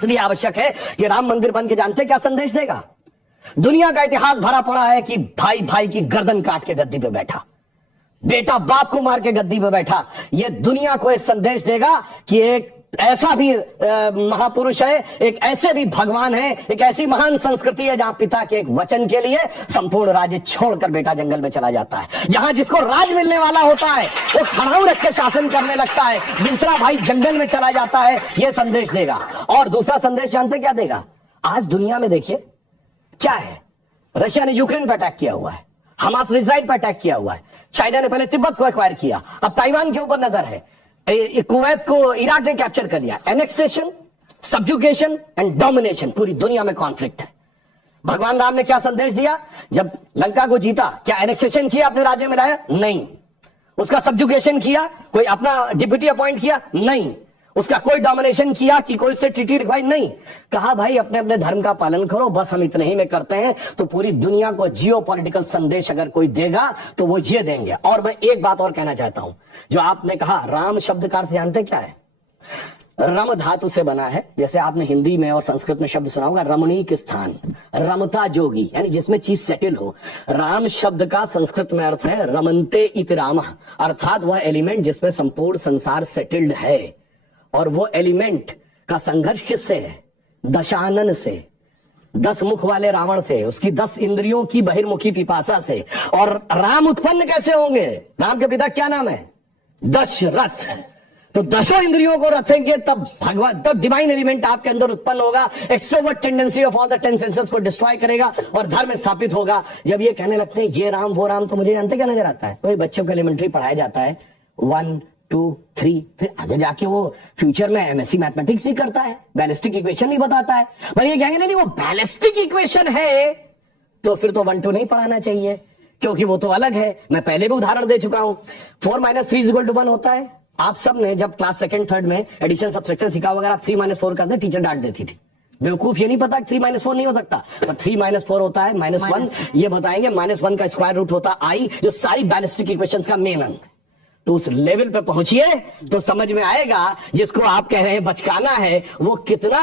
इसलिए आवश्यक है कि राम मंदिर बन के जानते क्या संदेश देगा? दुनिया का इतिहास भरा पड़ा है कि भाई भाई की गर्दन काट के गद्दी पे बैठा, बेटा बाप को मार के गद्दी पे बैठा। यह दुनिया को एक संदेश देगा कि एक ऐसा भी महापुरुष है, एक ऐसे भी भगवान है, एक ऐसी महान संस्कृति है जहां पिता के एक वचन के लिए संपूर्ण राज्य छोड़कर बेटा जंगल में चला जाता है। जहां जिसको राज मिलने वाला होता है वो खड़ाऊ रख के शासन करने लगता है, दूसरा भाई जंगल में चला जाता है। यह संदेश देगा। और दूसरा संदेश जानते क्या देगा? आज दुनिया में देखिए क्या है, रशिया ने यूक्रेन पर अटैक किया हुआ है, हमास ने इजराइल पर अटैक किया हुआ है, चाइना ने पहले तिब्बत को एक्वायर किया, अब ताइवान के ऊपर नजर है, कुवैत को इराक ने कैप्चर कर लिया। एनेक्सेशन, सब्जुगेशन एंड डोमिनेशन, पूरी दुनिया में कॉन्फ्लिक्ट है। भगवान राम ने क्या संदेश दिया? जब लंका को जीता, क्या एनेक्सेशन किया, अपने राज्य में लाया? नहीं। उसका सब्जुगेशन किया, कोई अपना डिप्यूटी अपॉइंट किया? नहीं। उसका कोई डोमिनेशन किया कि कोई उससे ट्रीटी रिक्वायर? नहीं। कहा भाई अपने अपने धर्म का पालन करो, बस हम इतने ही में करते हैं। तो पूरी दुनिया को जियो पॉलिटिकल संदेश अगर कोई देगा तो वो ये देंगे। और मैं एक बात और कहना चाहता हूं, जो आपने कहा राम शब्द का अर्थ जानते क्या है? रम धातु से बना है। जैसे आपने हिंदी में और संस्कृत में शब्द सुना होगा रमणीक स्थान, रमता जोगी, यानी जिसमें चीज सेटल हो। राम शब्द का संस्कृत में अर्थ है रमन्ते इति रामः, अर्थात वह एलिमेंट जिसमें संपूर्ण संसार सेटल्ड है। और वो एलिमेंट का संघर्ष किससे है? दशानन से, 10 मुख वाले रावण से, उसकी 10 इंद्रियों की बहिर्मुखी पिपासा से। और राम उत्पन्न कैसे होंगे? राम के पिता क्या नाम है? दशरथ। तो 10 इंद्रियों को रखेंगे तब भगवान, तब डिवाइन एलिमेंट आपके अंदर उत्पन्न होगा, extrovert tendency of all the 10 senses को डिस्ट्रॉय करेगा और धर्म स्थापित होगा। जब ये कहने लगते हैं ये राम वो राम, तो मुझे जानते क्या नजर आता है? वही बच्चों को एलिमेंट्री पढ़ाया जाता है 1 2 3, फिर आगे जाके वो फ्यूचर में एमएससी मैथमेटिक्स भी करता है, बैलिस्टिक इक्वेशन नहीं बताता है। पर ये कहेंगे नहीं वो बैलिस्टिक इक्वेशन है तो फिर तो 1 2 नहीं पढ़ाना चाहिए, क्योंकि वो तो अलग है। मैं पहले भी उदाहरण दे चुका हूं। 4 - 3 = 1 होता है। आप सब ने जब क्लास 2nd 3rd में एडिशन सब्ट्रैक्शन सीखा, अगर आप 3 - 4 करते टीचर डांट देती थी। बेवकूफ ये नहीं पता 3 - 4 नहीं हो सकता, पर 3 - 4 होता है। -1 ये बताएंगे, -1 का स्क्वायर रूट होता I, जो सारी बैलिस्टिक इक्वेशन का मेन अंग। तो उस लेवल पे पहुंचिए तो समझ में आएगा जिसको आप कह रहे हैं बचकाना है वो कितना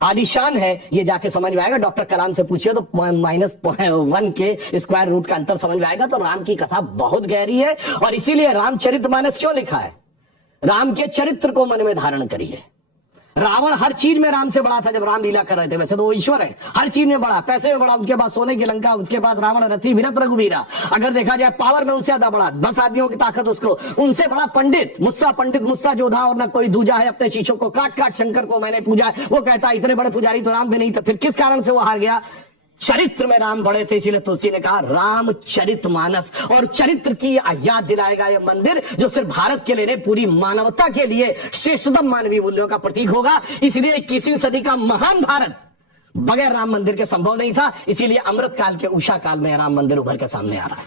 आलीशान है, ये जाके समझ में आएगा। डॉक्टर कलाम से पूछिए तो -1 के स्क्वायर रूट का अंतर समझ में आएगा। तो राम की कथा बहुत गहरी है और इसीलिए रामचरितमानस क्यों लिखा है? राम के चरित्र को मन में धारण करिए। रावण हर चीज में राम से बड़ा था जब राम लीला कर रहे थे। वैसे तो वो ईश्वर है, हर चीज में बड़ा, पैसे में बड़ा, उनके पास सोने की लंका, उसके पास रावण रथी विरत रघुवीरा। अगर देखा जाए पावर में उनसे ज्यादा बड़ा, 10 आदमियों की ताकत उसको, उनसे बड़ा पंडित मुस्सा जोधा और ना कोई दूजा है। अपने शीशों को काट काट शंकर को मैंने पूजा, वो कहता इतने बड़े पुजारी तो राम में नहीं थे। फिर किस कारण से वो हार गया? चरित्र में राम बड़े थे, इसीलिए तुलसी ने कहा रामचरितमानस। और चरित्र की याद दिलाएगा यह मंदिर, जो सिर्फ भारत के लिए नहीं पूरी मानवता के लिए श्रेष्ठतम मानवीय मूल्यों का प्रतीक होगा। इसलिए 21वीं सदी का महान भारत बगैर राम मंदिर के संभव नहीं था। इसीलिए अमृत काल के उषा काल में राम मंदिर उभर के सामने आ रहा है।